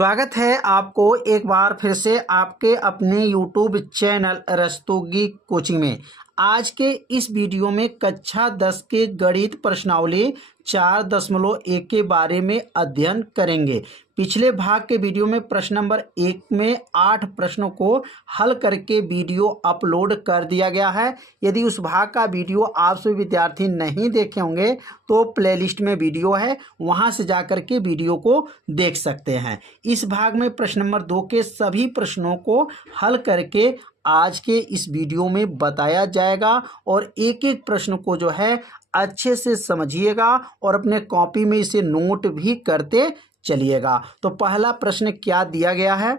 स्वागत है आपको एक बार फिर से आपके अपने YouTube चैनल रस्तोगी कोचिंग में। आज के इस वीडियो में कक्षा 10 के गणित प्रश्नावली 4.1 के बारे में अध्ययन करेंगे। पिछले भाग के वीडियो में प्रश्न नंबर 1 में 8 प्रश्नों को हल करके वीडियो अपलोड कर दिया गया है। यदि उस भाग का वीडियो आप सभी विद्यार्थी नहीं देखे होंगे तो प्लेलिस्ट में वीडियो है, वहां से जाकर के वीडियो को देख सकते हैं। इस भाग में प्रश्न नंबर 2 के सभी प्रश्नों को हल करके आज के इस वीडियो में बताया जाएगा और एक एक प्रश्न को जो है अच्छे से समझिएगा और अपने कॉपी में इसे नोट भी करते चलिएगा। तो पहला प्रश्न क्या दिया गया है,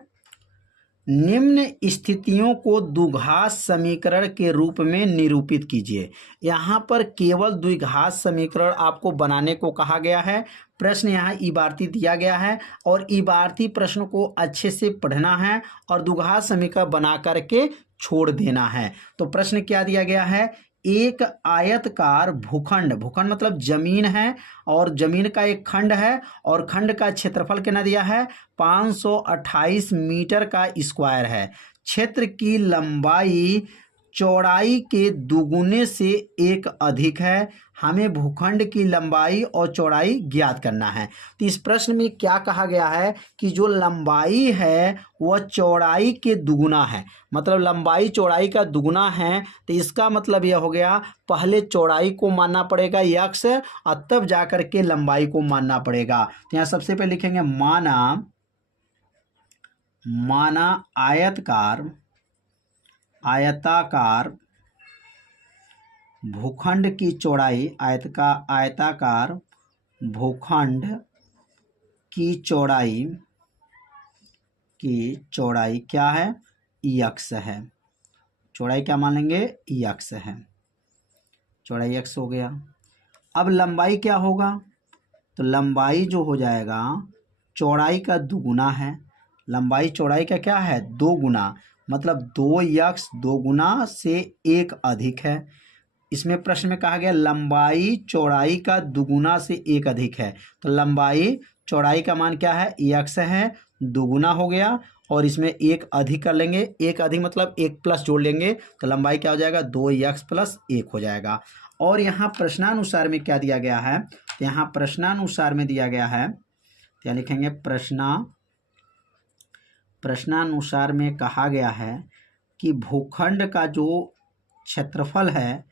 निम्न स्थितियों को द्विघात समीकरण के रूप में निरूपित कीजिए। यहाँ पर केवल द्विघात समीकरण आपको बनाने को कहा गया है। प्रश्न यहाँ इबारती दिया गया है और इबारती प्रश्न को अच्छे से पढ़ना है और द्विघात समीकरण बना करके छोड़ देना है। तो प्रश्न क्या दिया गया है, एक आयतकार भूखंड, भूखंड मतलब जमीन है और जमीन का एक खंड है और खंड का क्षेत्रफल कितना दिया है 528 मीटर का स्क्वायर है। क्षेत्र की लंबाई चौड़ाई के दुगुने से एक अधिक है। हमें भूखंड की लंबाई और चौड़ाई ज्ञात करना है। तो इस प्रश्न में क्या कहा गया है कि जो लंबाई है वह चौड़ाई के दुगुना है, मतलब लंबाई चौड़ाई का दुगुना है। तो इसका मतलब यह हो गया पहले चौड़ाई को मानना पड़ेगा x और तब जाकर के लंबाई को मानना पड़ेगा। तो यहाँ सबसे पहले लिखेंगे माना आयताकार भूखंड की चौड़ाई, आयताकार भूखंड की चौड़ाई क्या है, x है। चौड़ाई क्या मान लेंगे, x है। चौड़ाई x हो गया। अब लंबाई क्या होगा, तो लंबाई जो हो जाएगा चौड़ाई का दुगुना है। लंबाई चौड़ाई का क्या है, 2 गुना, मतलब 2x 2 गुना से एक अधिक है। इसमें प्रश्न में कहा गया लंबाई चौड़ाई का दुगुना से एक अधिक है। तो लंबाई चौड़ाई का मान क्या है, x है, दुगुना हो गया और इसमें एक अधिक कर लेंगे। एक अधिक मतलब एक प्लस जोड़ लेंगे तो लंबाई क्या हो जाएगा 2x + 1 हो जाएगा। और यहाँ प्रश्नानुसार में क्या दिया गया है, तो यहाँ प्रश्नानुसार में दिया गया है, क्या लिखेंगे, प्रश्नानुसार में कहा गया है कि भूखंड का जो क्षेत्रफल है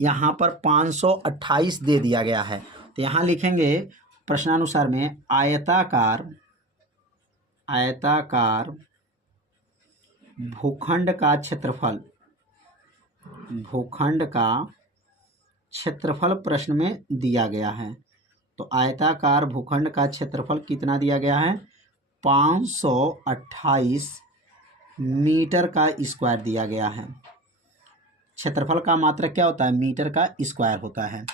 यहाँ पर 528 दे दिया गया है। तो यहाँ लिखेंगे प्रश्नानुसार में आयताकार भूखंड का क्षेत्रफल प्रश्न में दिया गया है। तो आयताकार भूखंड का क्षेत्रफल कितना दिया गया है, 528 मीटर का स्क्वायर दिया गया है। क्षेत्रफल का मात्रक क्या होता है, मीटर का स्क्वायर होता है।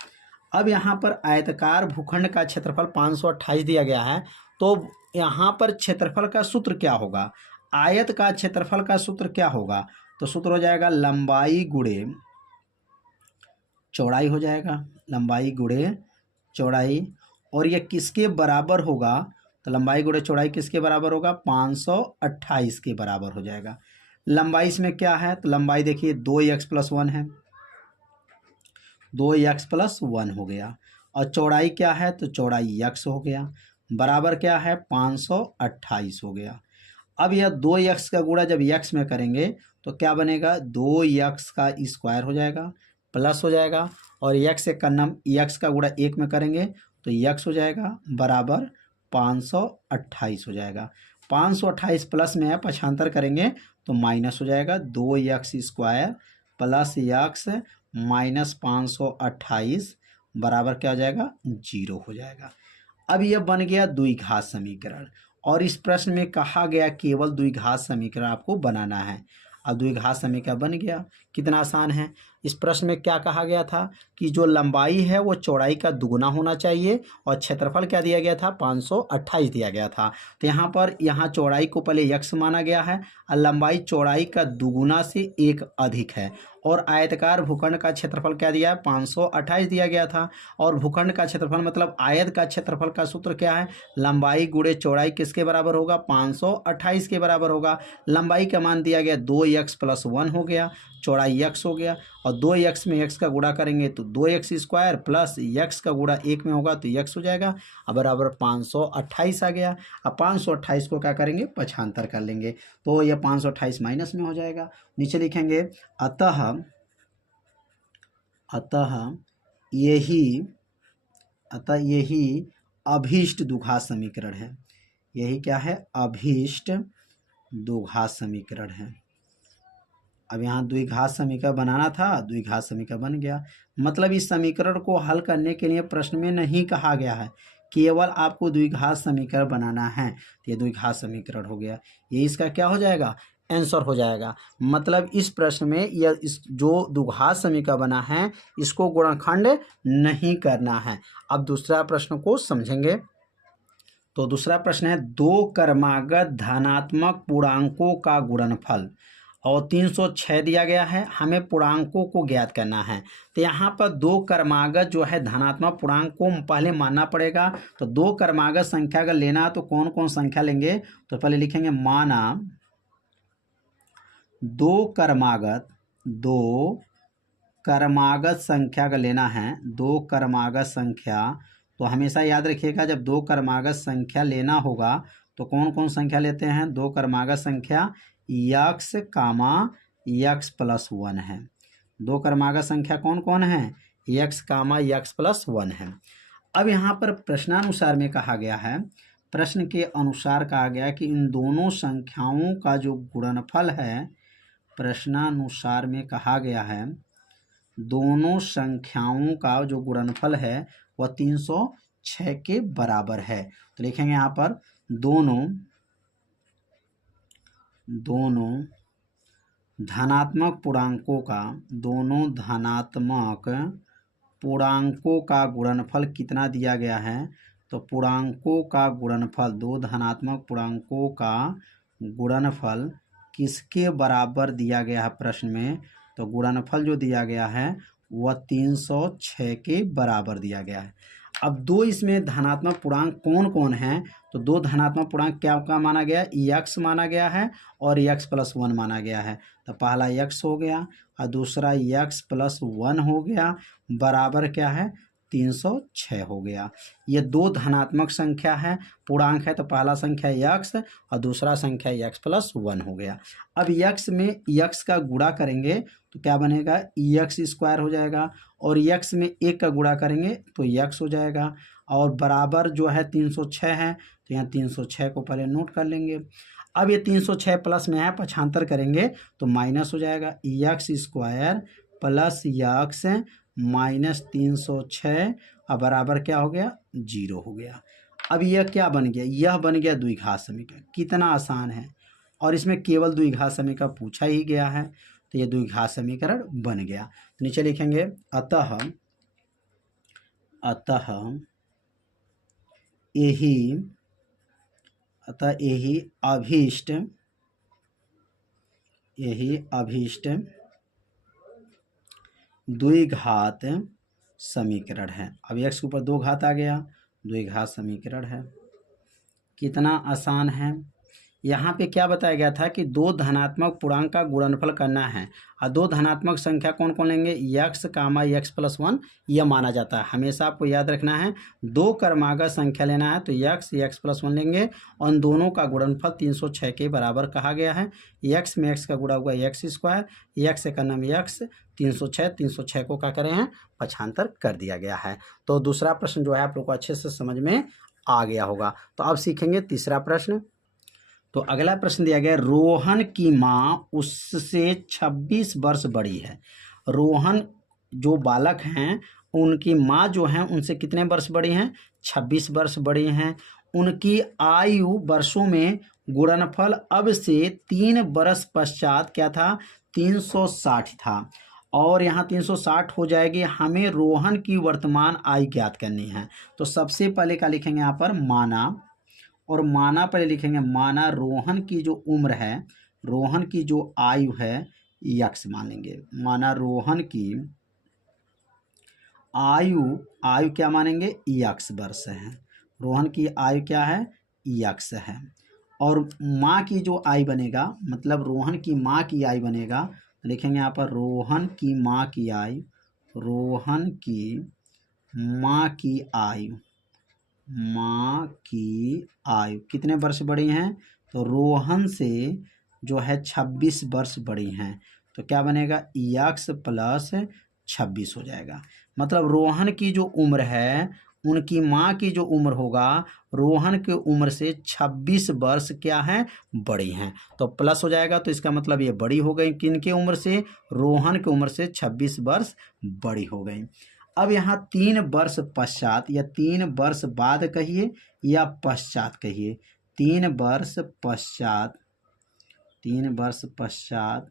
अब यहाँ पर आयताकार भूखंड का क्षेत्रफल 528 दिया गया है, तो यहाँ पर क्षेत्रफल का सूत्र क्या होगा, आयत का क्षेत्रफल का सूत्र क्या होगा, तो सूत्र हो जाएगा लंबाई गुणे चौड़ाई हो जाएगा, लंबाई गुणे चौड़ाई। और यह किसके बराबर होगा, तो लंबाई गुणे चौड़ाई किसके बराबर होगा, 528 के बराबर हो जाएगा। लंबाई इसमें क्या है, तो लंबाई देखिए 2x + 1 है, 2x + 1 हो गया। और चौड़ाई क्या है, तो चौड़ाई x हो गया, बराबर क्या है 528 हो गया। अब यह 2x का गुणा जब x में करेंगे तो क्या बनेगा, 2x का स्क्वायर हो जाएगा, प्लस हो जाएगा और x का गुणा 1 में करेंगे तो x हो जाएगा, बराबर 528 हो जाएगा। 528 प्लस में है, पक्षांतर करेंगे तो माइनस हो जाएगा, 2x स्क्वायर + x - 528 बराबर क्या हो जाएगा, 0 हो जाएगा। अब यह बन गया द्विघात समीकरण और इस प्रश्न में कहा गया केवल द्विघात समीकरण आपको बनाना है। अब द्विघात समीकरण बन गया, कितना आसान है। इस प्रश्न में क्या कहा गया था कि जो लंबाई है वो चौड़ाई का दुगुना होना चाहिए और क्षेत्रफल क्या दिया गया था 528 दिया गया था। तो यहाँ चौड़ाई को पहले यक्स माना गया है और लंबाई चौड़ाई का दुगुना से एक अधिक है और आयताकार भूखंड का क्षेत्रफल क्या दिया है 528 दिया गया था। और भूखंड का क्षेत्रफल मतलब आयत का क्षेत्रफल का सूत्र क्या है, लंबाई गुणे चौड़ाई किसके बराबर होगा 528 के बराबर होगा। लंबाई का मान दिया गया 2x+1 हो गया, चौड़ाई x हो गया और 2x में x का गुणा करेंगे तो 2x² प्लस x का गुणा 1 में होगा तो x हो जाएगा। अब बराबर 528 आ गया। अब 528 को क्या करेंगे पक्षांतर कर लेंगे तो यह 528 माइनस में हो जाएगा। नीचे लिखेंगे अतः यही अभीष्ट द्विघात समीकरण है। यही क्या है, अभीष्ट द्विघात समीकरण है। अब यहाँ द्विघात समीकरण बनाना था, द्विघात समीकरण बन गया। मतलब इस समीकरण को हल करने के लिए प्रश्न में नहीं कहा गया है, केवल आपको द्विघात समीकरण बनाना है। तो ये द्विघात समीकरण हो गया, ये इसका क्या हो जाएगा आंसर हो जाएगा। मतलब इस प्रश्न में यह इस जो द्विघात समीकरण बना है इसको गुणनखंड नहीं करना है। अब दूसरा प्रश्न को समझेंगे। तो दूसरा प्रश्न है दो क्रमागत धनात्मक पूर्णांकों का गुणनफल और 306 दिया गया है, हमें पूर्णांकों को ज्ञात करना है। तो यहाँ पर दो क्रमागत जो है धनात्मक पूर्णांक को पहले मानना पड़ेगा। तो दो क्रमागत संख्या अगर लेना तो कौन कौन संख्या लेंगे, तो पहले लिखेंगे माना दो क्रमागत संख्या का लेना है, दो क्रमागत संख्या। तो हमेशा याद रखिएगा जब दो क्रमागत संख्या लेना होगा तो कौन कौन संख्या लेते हैं, दो क्रमागत संख्या x, x+1 है। दो क्रमागत संख्या कौन कौन है, x, x+1 है। अब यहाँ पर प्रश्नानुसार में कहा गया है, प्रश्न के अनुसार कहा गया कि इन दोनों संख्याओं का जो गुणनफल है, प्रश्नानुसार में कहा गया है दोनों संख्याओं का जो गुणनफल है वह 306 के बराबर है। तो लिखेंगे यहाँ पर दोनों धनात्मक पूर्णांकों का गुणनफल कितना दिया गया है, तो पूर्णांकों का गुणनफल, दो धनात्मक पूर्णांकों का गुणनफल किसके बराबर दिया गया है प्रश्न में, तो गुणनफल जो दिया गया है वह 306 के बराबर दिया गया है। अब दो इसमें धनात्मक पूर्णांक कौन कौन हैं, तो दो धनात्मक पूर्णांक क्या माना गया, x माना गया है और x+1 माना गया है। तो पहला x हो गया और दूसरा x+1 हो गया, बराबर क्या है 306 हो गया। ये दो धनात्मक संख्या है, पूर्णांक है, तो पहला संख्या x और दूसरा संख्या x+1 हो गया। अब x में x का गुणा करेंगे तो क्या बनेगा, x² हो जाएगा और x में 1 का गुणा करेंगे तो x हो जाएगा और बराबर जो है 306 है। तो यहाँ 306 को पहले नोट कर लेंगे। अब ये 306 प्लस में है, पक्षांतर करेंगे तो माइनस हो जाएगा, x² प्लस x माइनस 306 और बराबर क्या हो गया 0 हो गया। अब यह क्या बन गया, यह बन गया द्विघात समीकरण। कितना आसान है और इसमें केवल द्विघात समीकरण पूछा ही गया है, तो यह द्विघात समीकरण बन गया। तो नीचे लिखेंगे अतः यही अभीष्ट द्विघात समीकरण है। अब x के ऊपर दो घात आ गया, द्विघात समीकरण है। कितना आसान है। यहाँ पे क्या बताया गया था कि दो धनात्मक पूर्णांक का गुणनफल करना है और दो धनात्मक संख्या कौन कौन लेंगे, x, x+1 यह माना जाता है। हमेशा आपको याद रखना है दो क्रमागत संख्या लेना है तो x, x+1 लेंगे और इन दोनों का गुणनफल 306 के बराबर कहा गया है। x में x का गुणा हुआ x², x का नाम x, 306 को क्या करें हैं पक्षांतर कर दिया गया है। तो दूसरा प्रश्न जो है आप लोग को अच्छे से समझ में आ गया होगा। तो अब सीखेंगे तीसरा प्रश्न। तो अगला प्रश्न दिया गया, रोहन की माँ उससे 26 वर्ष बड़ी है। रोहन जो बालक हैं उनकी माँ जो हैं उनसे कितने वर्ष बड़ी हैं, 26 वर्ष बड़ी हैं। उनकी आयु वर्षों में गुणनफल अब से 3 वर्ष पश्चात क्या था, 360 था। और यहाँ 360 हो जाएगी। हमें रोहन की वर्तमान आयु ज्ञात करनी है। तो सबसे पहले क्या लिखेंगे यहाँ पर, माना, और माना पहले लिखेंगे, माना रोहन की जो उम्र है, रोहन की जो आयु है यक्स मान लेंगे। माना रोहन की आयु, आयु क्या मानेंगे, यक्स वर्ष है। रोहन की आयु क्या है, यक्स है। और माँ की जो आयु बनेगा, मतलब रोहन की माँ की आयु बनेगा, तो लिखेंगे यहाँ पर रोहन की माँ की आयु, रोहन की माँ की आयु, माँ की आयु कितने वर्ष बड़ी हैं, तो रोहन से जो है 26 वर्ष बड़ी हैं। तो क्या बनेगा, यक्स प्लस 26 हो जाएगा। मतलब रोहन की जो उम्र है, उनकी माँ की जो उम्र होगा, रोहन की उम्र से 26 वर्ष क्या है, बड़ी हैं। तो प्लस हो जाएगा। तो इसका मतलब ये बड़ी हो गई किन की उम्र से, रोहन की उम्र से 26 वर्ष बड़ी हो गई। अब यहाँ 3 वर्ष पश्चात या 3 वर्ष बाद कहिए या पश्चात कहिए, 3 वर्ष पश्चात, 3 वर्ष पश्चात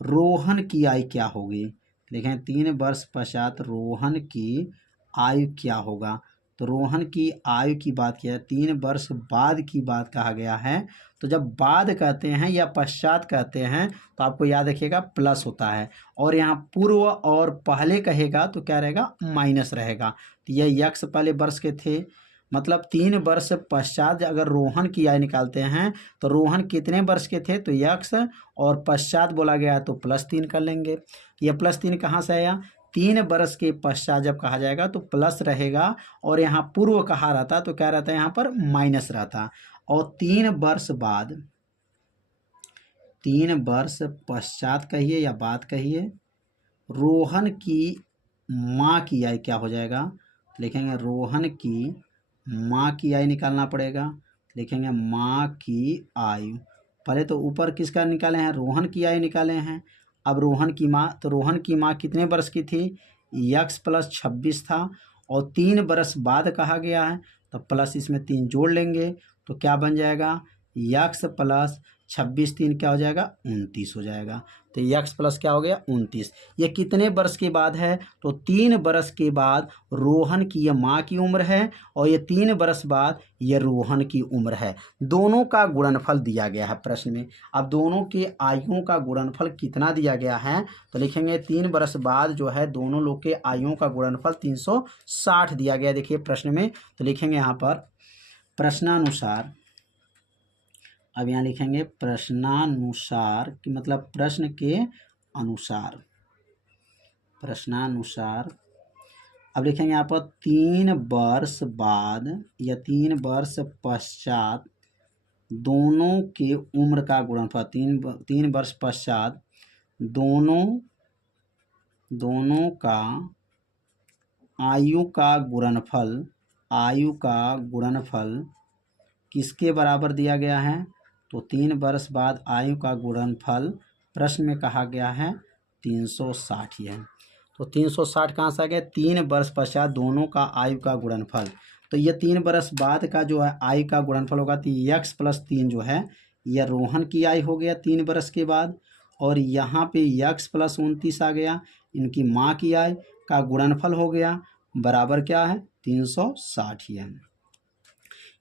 रोहन की आयु क्या होगी। देखें 3 वर्ष पश्चात रोहन की आयु क्या होगा। तो रोहन की आयु की बात किया, 3 वर्ष बाद की बात कहा गया है। तो जब बाद कहते हैं या पश्चात कहते हैं तो आपको याद रखिएगा प्लस होता है, और यहाँ पूर्व और पहले कहेगा तो क्या रहेगा, माइनस रहेगा। तो यह यक्स पहले वर्ष के थे, मतलब 3 वर्ष पश्चात अगर रोहन की आयु निकालते हैं तो रोहन कितने वर्ष के थे, तो यक्स, और पश्चात बोला गया तो +3 कर लेंगे। यह +3 कहाँ से आया, 3 वर्ष के पश्चात जब कहा जाएगा तो प्लस रहेगा, और यहाँ पूर्व कहा रहता तो क्या रहता है, यहाँ पर माइनस रहता। और 3 वर्ष बाद, 3 वर्ष पश्चात कहिए या बाद कहिए, रोहन की माँ की आयु क्या हो जाएगा, लिखेंगे रोहन की माँ की आयु निकालना पड़ेगा। लिखेंगे माँ की आयु, पहले तो ऊपर किसका निकाले हैं, रोहन की आयु निकाले हैं। अब रोहन की माँ, तो रोहन की माँ कितने वर्ष की थी, यक्स प्लस 26 था, और 3 वर्ष बाद कहा गया है तो प्लस इसमें 3 जोड़ लेंगे तो क्या बन जाएगा, यक्स प्लस 26 3 क्या हो जाएगा, 29 हो जाएगा। तो यक्स प्लस क्या हो गया, 29। ये कितने वर्ष के बाद है, तो 3 वर्ष के बाद रोहन की यह माँ की उम्र है, और ये 3 वर्ष बाद ये रोहन की उम्र है। दोनों का गुणनफल दिया गया है प्रश्न में। अब दोनों के आयुओं का गुणनफल कितना दिया गया है, तो लिखेंगे 3 वर्ष बाद जो है दोनों लोग के आयुओं का गुणनफल 360 दिया गया। देखिए प्रश्न में, तो लिखेंगे यहाँ पर प्रश्नानुसार, अब यहाँ लिखेंगे प्रश्नानुसार कि मतलब प्रश्न के अनुसार, प्रश्नानुसार। अब लिखेंगे यहाँ पर 3 वर्ष बाद या 3 वर्ष पश्चात दोनों के उम्र का गुणनफल, 3 वर्ष पश्चात दोनों का आयु का गुणनफल, आयु का गुणनफल किसके बराबर दिया गया है, तो 3 वर्ष बाद आयु का गुणनफल प्रश्न में कहा गया है 360 ही है। तो 360 कहाँ से आ गया, 3 वर्ष पश्चात दोनों का आयु का गुणनफल। तो ये 3 वर्ष बाद का जो है आयु का गुणनफल होगा, तो यक्स प्लस 3 जो है यह रोहन की आयु हो गया 3 वर्ष के बाद, और यहाँ पे यक्स प्लस 29 आ गया, इनकी माँ की आयु का गुणनफल हो गया, बराबर क्या है, 360 ही है।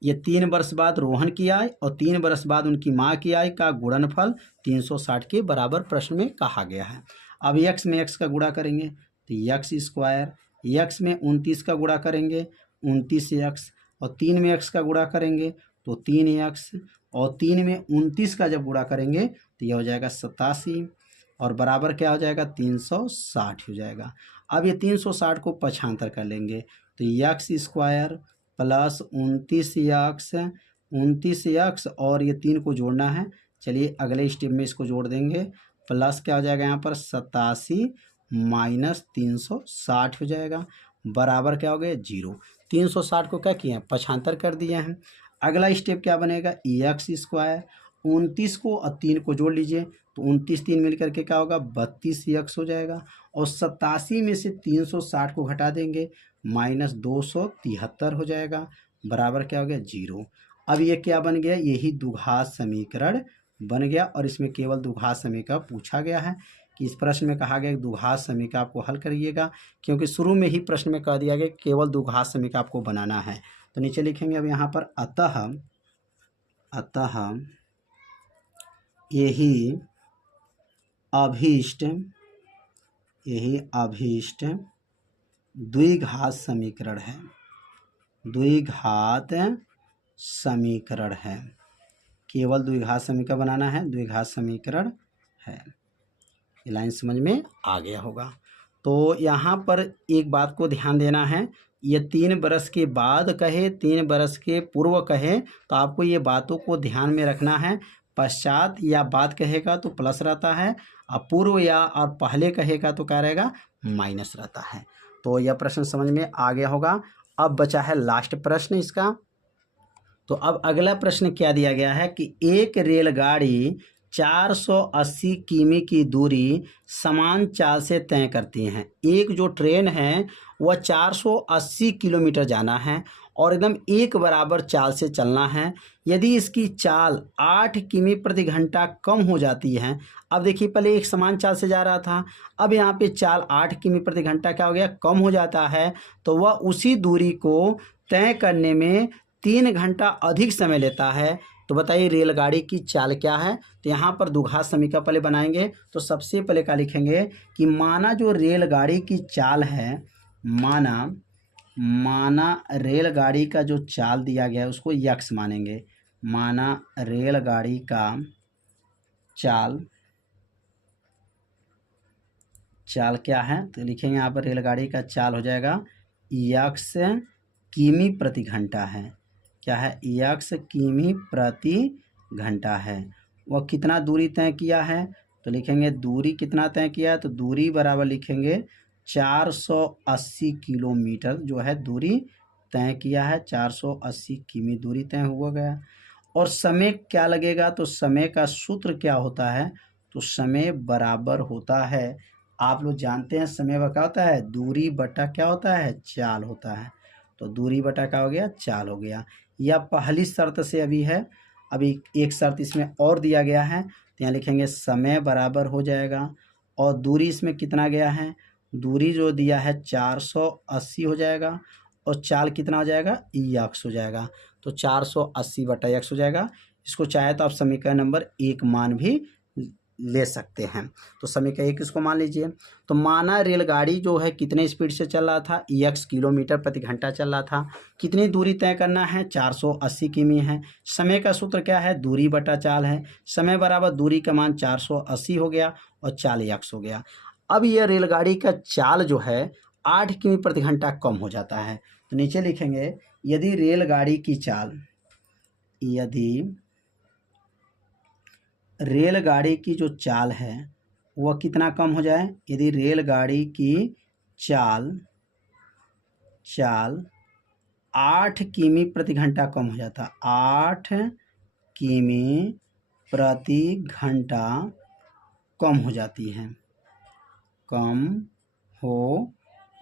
ये 3 वर्ष बाद रोहन की आय और 3 वर्ष बाद उनकी माँ की आय का गुणनफल 360 के बराबर प्रश्न में कहा गया है। अब यक्स में एक्स का गुणा करेंगे तो यक्स स्क्वायर, यक्स में 29 का गुणा करेंगे 29 यक्स, और 3 में एक्स का गुणा करेंगे तो 3 यक्स, और 3 में 29 का जब गुणा करेंगे तो यह हो जाएगा 87, और बराबर क्या हो जाएगा, 360 हो जाएगा। अब ये 360 को पक्षांतर कर लेंगे तो x square plus 29 x, 29 x और ये 3 को जोड़ना है। चलिए अगले स्टेप में इसको जोड़ देंगे, प्लस क्या हो जाएगा यहाँ पर 87 माइनस 360 हो जाएगा, बराबर क्या हो गया 0। 360 को क्या किया, पक्षांतर कर दिए हैं। अगला स्टेप क्या बनेगा, एक्स स्क्वायर, 29 को और 3 को जोड़ लीजिए तो 29 3 मिल करके क्या होगा 32 यक्स हो जाएगा, और 87 में से 360 को घटा देंगे माइनस 273 हो जाएगा, बराबर क्या हो गया 0। अब ये क्या बन गया, यही द्विघात समीकरण बन गया और इसमें केवल द्विघात समीकरण पूछा गया है कि इस प्रश्न में कहा गया कि द्विघात समीकरण आपको हल करिएगा, क्योंकि शुरू में ही प्रश्न में कह दिया गया केवल द्विघात समीकरण आपको बनाना है। तो नीचे लिखेंगे अब यहाँ पर अतः यही अभीष्ट द्विघात समीकरण है, द्विघात समीकरण है, केवल द्विघात समीकरण बनाना है, द्विघात समीकरण है। ये लाइन समझ में आ गया होगा। तो यहाँ पर एक बात को ध्यान देना है, ये 3 बरस के बाद कहे 3 बरस के पूर्व कहे तो आपको ये बातों को ध्यान में रखना है। पश्चात या बाद कहेगा तो प्लस रहता है, और पूर्व या और पहले कहेगा तो क्या रहेगा, माइनस रहता है। तो यह प्रश्न समझ में आ गया होगा। अब बचा है लास्ट प्रश्न इसका। तो अब अगला प्रश्न क्या दिया गया है कि एक रेलगाड़ी 480 किमी की दूरी समान चाल से तय करती हैं। एक जो ट्रेन है वह 480 किलोमीटर जाना है और एकदम एक बराबर चाल से चलना है। यदि इसकी चाल 8 किमी प्रति घंटा कम हो जाती है, अब देखिए पहले एक समान चाल से जा रहा था, अब यहाँ पे चाल 8 किमी प्रति घंटा क्या हो गया, कम हो जाता है, तो वह उसी दूरी को तय करने में 3 घंटा अधिक समय लेता है। तो बताइए रेलगाड़ी की चाल क्या है। तो यहाँ पर द्विघात समीकरण पहले बनाएंगे। तो सबसे पहले क्या लिखेंगे कि माना जो रेलगाड़ी की चाल है, माना रेलगाड़ी का जो चाल दिया गया है उसको यक्स मानेंगे। माना रेलगाड़ी का चाल क्या है, तो लिखेंगे यहाँ पर रेलगाड़ी का चाल हो जाएगा यक्स किमी प्रति घंटा है। क्या है, यक्स किमी प्रति घंटा है। वह कितना दूरी तय किया है, तो लिखेंगे दूरी कितना तय किया है, तो दूरी बराबर लिखेंगे 480 किलोमीटर जो है दूरी तय किया है, 480 किमी दूरी तय हुआ गया। और समय क्या लगेगा, तो समय का सूत्र क्या होता है, तो समय बराबर होता है, आप लोग जानते हैं समय क्या होता है, दूरी बटा क्या होता है, चाल होता है। तो दूरी बटा क्या हो गया, चाल हो गया। यह पहली शर्त से अभी है। अभी एक शर्त इसमें और दिया गया है, तो यहाँ लिखेंगे समय बराबर हो जाएगा और दूरी इसमें कितना गया है, दूरी जो दिया है 480 हो जाएगा और चाल कितना हो जाएगा, यक्स हो जाएगा। तो 480 बटा यक्स हो जाएगा। इसको चाहे तो आप समीकरण नंबर 1 मान भी ले सकते हैं। तो समीकरण 1 इसको मान लीजिए। तो माना रेलगाड़ी जो है कितने स्पीड से चल रहा था, x किलोमीटर प्रति घंटा चल रहा था। कितनी दूरी तय करना है, 480 किमी है। समय का सूत्र क्या है, दूरी बटा चाल है। समय बराबर दूरी का मान 480 हो गया और चाल x हो गया। अब यह रेलगाड़ी का चाल जो है 8 किमी प्रति घंटा कम हो जाता है। तो नीचे लिखेंगे यदि रेलगाड़ी की चाल, यदि रेलगाड़ी की जो चाल है वह कितना कम हो जाए, यदि रेलगाड़ी की चाल 8 किमी प्रति घंटा कम हो जाता, 8 किमी प्रति घंटा कम हो जाती है, कम हो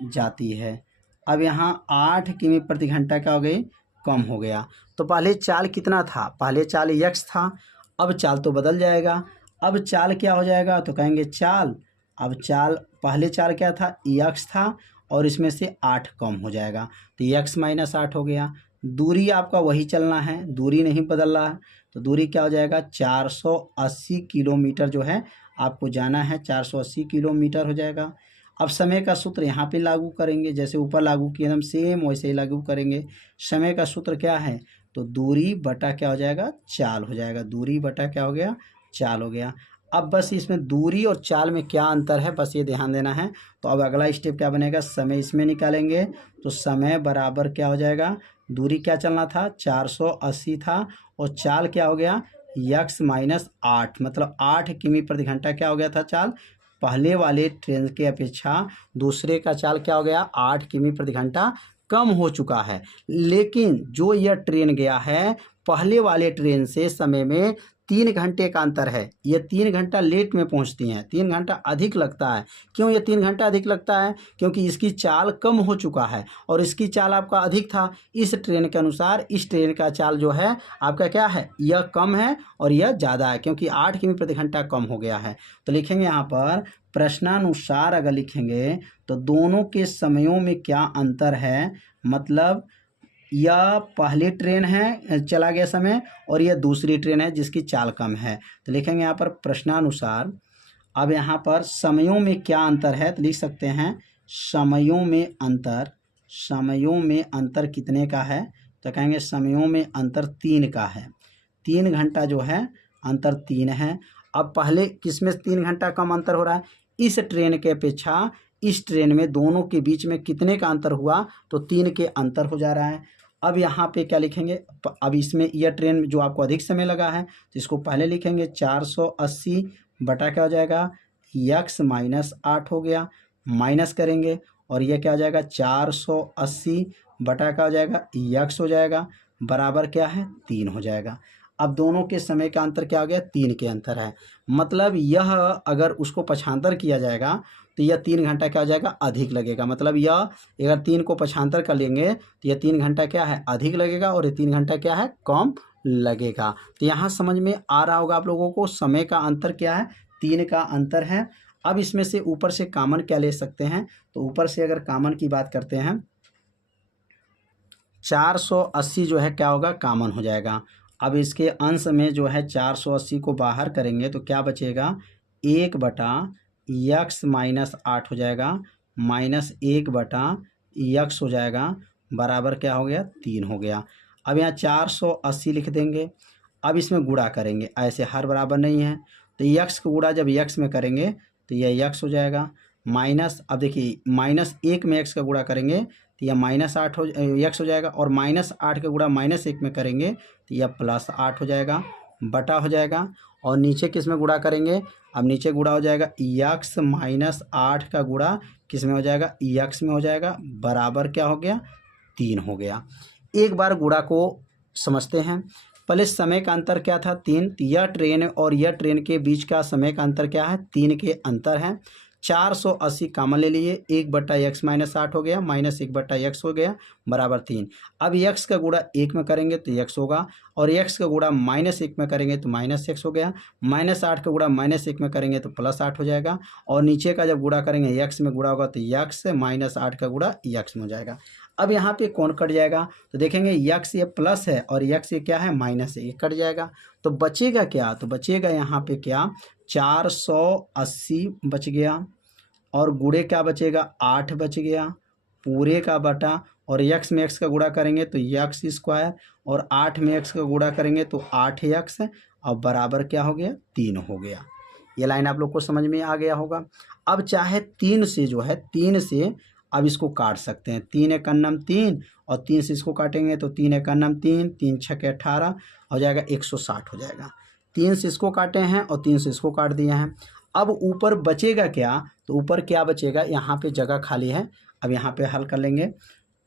जाती है। अब यहाँ 8 किमी प्रति घंटा क्या हो गई, कम हो गया। तो पहले चाल कितना था, पहले चाल यक्स था, अब चाल तो बदल जाएगा। अब चाल क्या हो जाएगा, तो कहेंगे चाल, अब चाल पहले चाल क्या था, यक्स था और इसमें से 8 कम हो जाएगा, तो यक्स माइनस 8 हो गया। दूरी आपका वही चलना है, दूरी नहीं बदल रहा है, तो दूरी क्या हो जाएगा 480 किलोमीटर जो है आपको जाना है, 480 किलोमीटर हो जाएगा। अब समय का सूत्र यहाँ पे लागू करेंगे, जैसे ऊपर लागू किए एकदम सेम वैसे ही लागू करेंगे। समय का सूत्र क्या है, तो दूरी बटा क्या हो जाएगा, चाल हो जाएगा। दूरी बटा क्या हो गया, चाल हो गया। अब बस इसमें दूरी और चाल में क्या अंतर है, बस ये ध्यान देना है। तो अब अगला स्टेप क्या बनेगा, समय इसमें निकालेंगे, तो समय बराबर क्या हो जाएगा, दूरी क्या चलना था 480 था और चाल क्या हो गया यक्स माइनस 8, मतलब 8 किमी प्रति घंटा क्या हो गया था चाल। पहले वाले ट्रेन के अपेक्षा दूसरे का चाल क्या हो गया, 8 किमी प्रति घंटा कम हो चुका है। लेकिन जो यह ट्रेन गया है पहले वाले ट्रेन से समय में 3 घंटे का अंतर है। ये 3 घंटा लेट में पहुंचती हैं, 3 घंटा अधिक लगता है। क्यों ये 3 घंटा अधिक लगता है? क्योंकि इसकी चाल कम हो चुका है और इसकी चाल आपका अधिक था। इस ट्रेन के अनुसार इस ट्रेन का चाल जो है आपका क्या है, यह कम है और यह ज़्यादा है, क्योंकि 8 किमी प्रति घंटा कम हो गया है। तो लिखेंगे यहाँ पर प्रश्नानुसार अगर लिखेंगे तो दोनों के समयों में क्या अंतर है, मतलब यह पहली ट्रेन है चला गया समय और यह दूसरी ट्रेन है जिसकी चाल कम है। तो लिखेंगे यहाँ पर प्रश्नानुसार। अब यहाँ पर समयों में क्या अंतर है तो लिख सकते हैं समयों में अंतर, समयों में अंतर कितने का है तो कहेंगे समयों में अंतर 3 का है। 3 घंटा जो है अंतर 3 है। अब पहले किसमें 3 घंटा कम अंतर हो रहा है, इस ट्रेन के अपेक्षा इस ट्रेन में दोनों के बीच में कितने का अंतर हुआ तो 3 के अंतर हो जा रहा है। अब यहाँ पे क्या लिखेंगे, अब इसमें यह ट्रेन जो आपको अधिक समय लगा है तो इसको पहले लिखेंगे 480 बटा क्या हो जाएगा यक्स माइनस 8 हो गया, माइनस करेंगे और यह क्या हो जाएगा 480 बटा क्या हो जाएगा यक्स हो जाएगा, बराबर क्या है 3 हो जाएगा। अब दोनों के समय का अंतर क्या हो गया 3 के अंतर है। मतलब यह अगर उसको पक्षांतर किया जाएगा तो यह 3 घंटा क्या हो जाएगा अधिक लगेगा। मतलब यह अगर 3 को पक्षांतर कर लेंगे तो यह 3 घंटा क्या है अधिक लगेगा और ये 3 घंटा क्या है कम लगेगा। तो यहाँ समझ में आ रहा होगा आप लोगों को समय का अंतर क्या है 3 का अंतर है। अब इसमें से ऊपर से कॉमन क्या ले सकते हैं, तो ऊपर से अगर कॉमन की बात करते हैं 480 जो है क्या होगा कॉमन हो जाएगा। अब इसके अंश में जो है 480 को बाहर करेंगे तो क्या बचेगा 1 बटा यक्स माइनस 8 हो जाएगा, माइनस 1 बटा यक्स हो जाएगा, बराबर क्या हो गया 3 हो गया। अब यहाँ 480 लिख देंगे। अब इसमें गुणा करेंगे, ऐसे हर बराबर नहीं है तो यक्स का गुणा जब यक्स में करेंगे तो यह यक्स हो जाएगा, माइनस अब देखिए माइनस 1 में एक्स का गुणा करेंगे तो यह माइनस 8 हो यक्स हो जाएगा और माइनस 8 का गुणा माइनस 1 में करेंगे तो यह प्लस 8 हो जाएगा, बटा हो जाएगा। और नीचे किस में गुणा करेंगे, अब नीचे गुणा हो जाएगा यक्स माइनस 8 का गुणा किस में हो जाएगा यक्स में हो जाएगा, बराबर क्या हो गया 3 हो गया। एक बार गुणा को समझते हैं। पहले समय का अंतर क्या था 3, तो यह ट्रेन और यह ट्रेन के बीच का समय का अंतर क्या है 3 के अंतर है। 480 कॉमन ले लिए, 1 बट्टा यक्स माइनस 8 हो गया, माइनस 1 बट्टा यक्स हो गया, बराबर 3। अब यक्स का गुणा 1 में करेंगे तो यक्स होगा और यक्स का गुणा माइनस 1 में करेंगे तो माइनस यक्स हो गया, माइनस 8 का गुणा माइनस 1 में करेंगे तो प्लस 8 हो जाएगा और नीचे का जब गुणा करेंगे यक्स में गुणा होगा तो यक्स माइनस 8 का गुणा यक्स में हो जाएगा। अब यहाँ पे कौन कट जाएगा तो देखेंगे यक्स ये प्लस है और यक्स ये क्या है माइनस है, ये कट जाएगा तो बचेगा क्या, तो बचेगा यहाँ पे क्या 480 बच गया और गुणे क्या बचेगा 8 बच गया पूरे का बटा और यक्स में एक्स का गुणा करेंगे तो यक्स स्क्वायर और 8 में एक्स का गुणा करेंगे तो 8 यक्स और बराबर क्या हो गया 3 हो गया। ये लाइन आप लोग को समझ में आ गया होगा। अब चाहे 3 से जो है 3 से अब इसको काट सकते हैं, 3 एक अन्नम 3 और 3 से इसको काटेंगे तो 3 एक अन्नम 3, 3 छके 18 हो जाएगा 160 हो जाएगा। 3 से इसको काटे हैं और 3 से इसको काट दिए हैं। अब ऊपर बचेगा क्या, तो ऊपर क्या बचेगा, यहाँ पे जगह खाली है। अब यहाँ पे हल कर लेंगे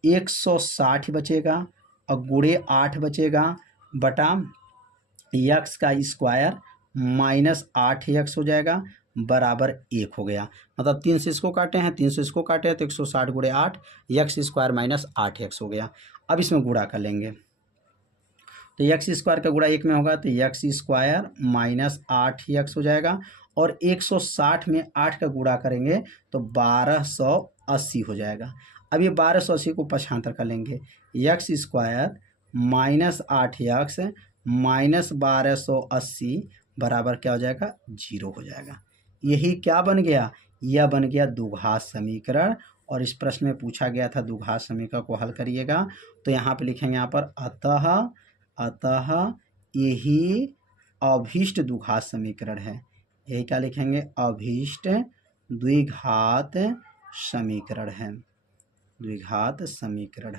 160 बचेगा और गुणे 8 बचेगा बटा यक्स का स्क्वायर माइनस 8 यक्स हो जाएगा, बराबर 1 हो गया। मतलब 3 से इसको काटे हैं 3 से इसको काटे हैं तो 160 गुणे 8 यक्स स्क्वायर माइनस 8 यक्स हो गया। अब इसमें गुणा कर लेंगे तो यक्स स्क्वायर का गुणा 1 में होगा तो यक्स स्क्वायर माइनस 8 यक्स हो जाएगा और 160 में 8 का गुणा करेंगे तो 1280 हो जाएगा। अब ये 1280 को पक्षांतर कर लेंगे, x square minus 8 x minus 1280 बराबर क्या हो जाएगा 0 हो जाएगा। यही क्या बन गया, यह बन गया द्विघात समीकरण। और इस प्रश्न में पूछा गया था द्विघात समीकरण को हल करिएगा तो यहाँ पे लिखेंगे यहाँ पर अतः यही अभीष्ट द्विघात समीकरण है। यही क्या लिखेंगे अभीष्ट द्विघात समीकरण है, द्विघात समीकरण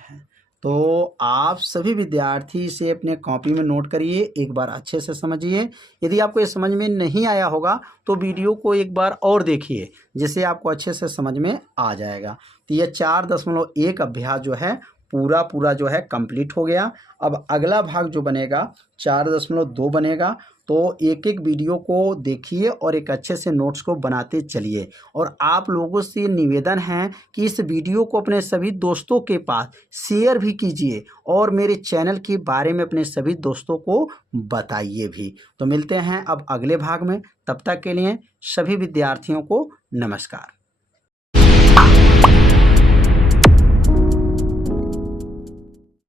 है। तो आप सभी विद्यार्थी इसे अपने कॉपी में नोट करिए, एक बार अच्छे से समझिए। यदि आपको ये समझ में नहीं आया होगा तो वीडियो को एक बार और देखिए जिससे आपको अच्छे से समझ में आ जाएगा। तो ये 4.1 अभ्यास जो है पूरा जो है कंप्लीट हो गया। अब अगला भाग जो बनेगा 4.2 बनेगा। तो एक एक वीडियो को देखिए और एक अच्छे से नोट्स को बनाते चलिए। और आप लोगों से निवेदन है कि इस वीडियो को अपने सभी दोस्तों के पास शेयर भी कीजिए और मेरे चैनल के बारे में अपने सभी दोस्तों को बताइए भी। तो मिलते हैं अब अगले भाग में, तब तक के लिए सभी विद्यार्थियों को नमस्कार।